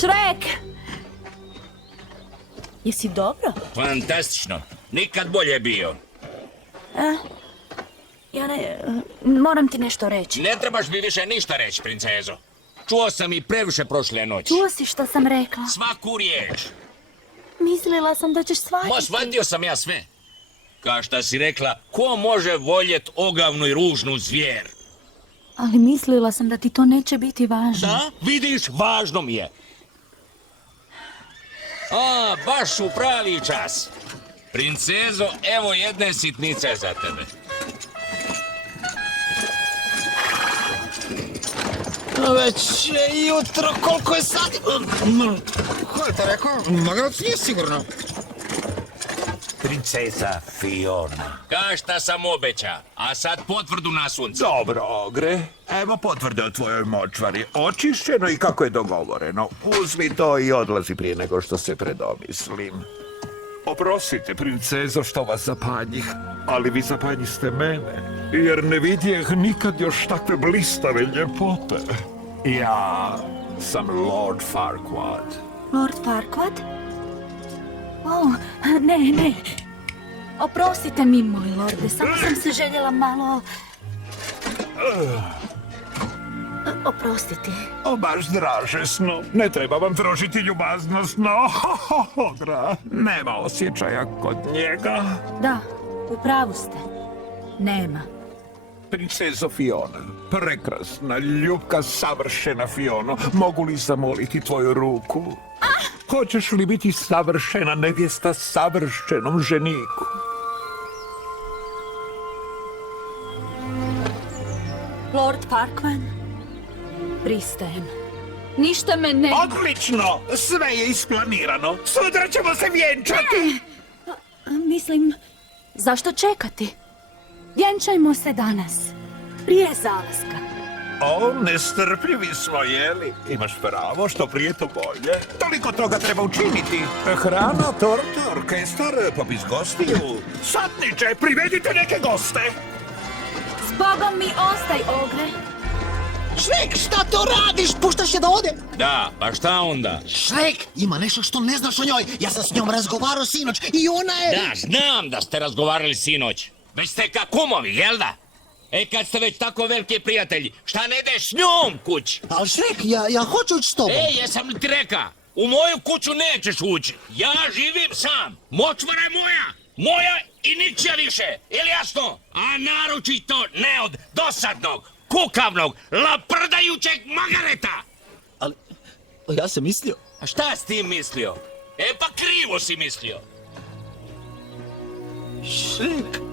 Šrek! Jesi dobro? Fantastično. Nikad bolje bio. Moram ti nešto reći. Ne trebaš mi više ništa reći, princezo. Čuo sam i previše prošle noći. Čuo si što sam rekla? Svaku riječ. Mislila sam da ćeš shvatiti. Shvatio sam ja sve. Kao šta si rekla, ko može voljet ogavnu i ružnu zvijer? Ali mislila sam da ti to neće biti važno. Da? Vidiš, važno mi je. A, baš u pravi čas. Princezo, evo jedne sitnice za tebe. Već je jutro, koliko je sati? Ko je to rekao? Magarac nije sigurno. Princeza Fiona. Ka šta sam obeća, a sad potvrdu na sunce. Dobro, Ogre. Evo potvrde o tvojoj močvari. Očišćeno i kako je dogovoreno. Uzmi to i odlazi prije nego što se predomislim. Oprostite, princezo, što vas zapanjih, ali vi zapanjiste mene, jer ne vidjeh nikad još takve blistave ljepote. Ja sam Lord Farquaad. Lord Farquaad? O, ne. Oprostite mi, moj lorde, samo sam se željela malo... Oprostiti. O, baš dražesno. Ne treba vam trošiti ljubaznost, no, Ogra, nema osjećaja kod njega. Da, u pravu ste. Nema. Princezo Fiona, prekrasna, ljubka, savršena Fiono, mogu li zamoliti tvoju ruku? Hoćeš li biti savršena nevjesta savršenom ženiku? Lord Farquaad, pristajem. Ništa me ne... Odlično! Sve je isplanirano. Sutra ćemo se vjenčati! Mislim, zašto čekati? Vjenčajmo se danas, prije zalaska. O, nestrpljivi smo, jeli? Imaš pravo, što prije to bolje. Toliko toga treba učiniti. Hrana, torta, orkestar, popis gostiju. Satniče, privedite neke goste! Zbogom mi ostaj, Ogre. Šrek, šta to radiš? Puštaš je da ode? Da, pa šta onda? Šrek, ima nešto što ne znaš o njoj. Ja sam s njom razgovarao sinoć i ona je... Da, znam da ste razgovarali sinoć. Već ste ka kumovi, jel da? Kad ste već tako veliki prijatelji, šta ne ideš s njom kući? Ali Šrek, ja hoću ući s tobom. Jesam li ti reka? U moju kuću nećeš ući. Ja živim sam. Močvara je moja. Moja i ničija više. Ili jasno? A naročito ne od dosadnog, kukavnog, laprdajućeg magareta. Ali, ja sam mislio... A šta si ti mislio? Pa krivo si mislio. Šrek...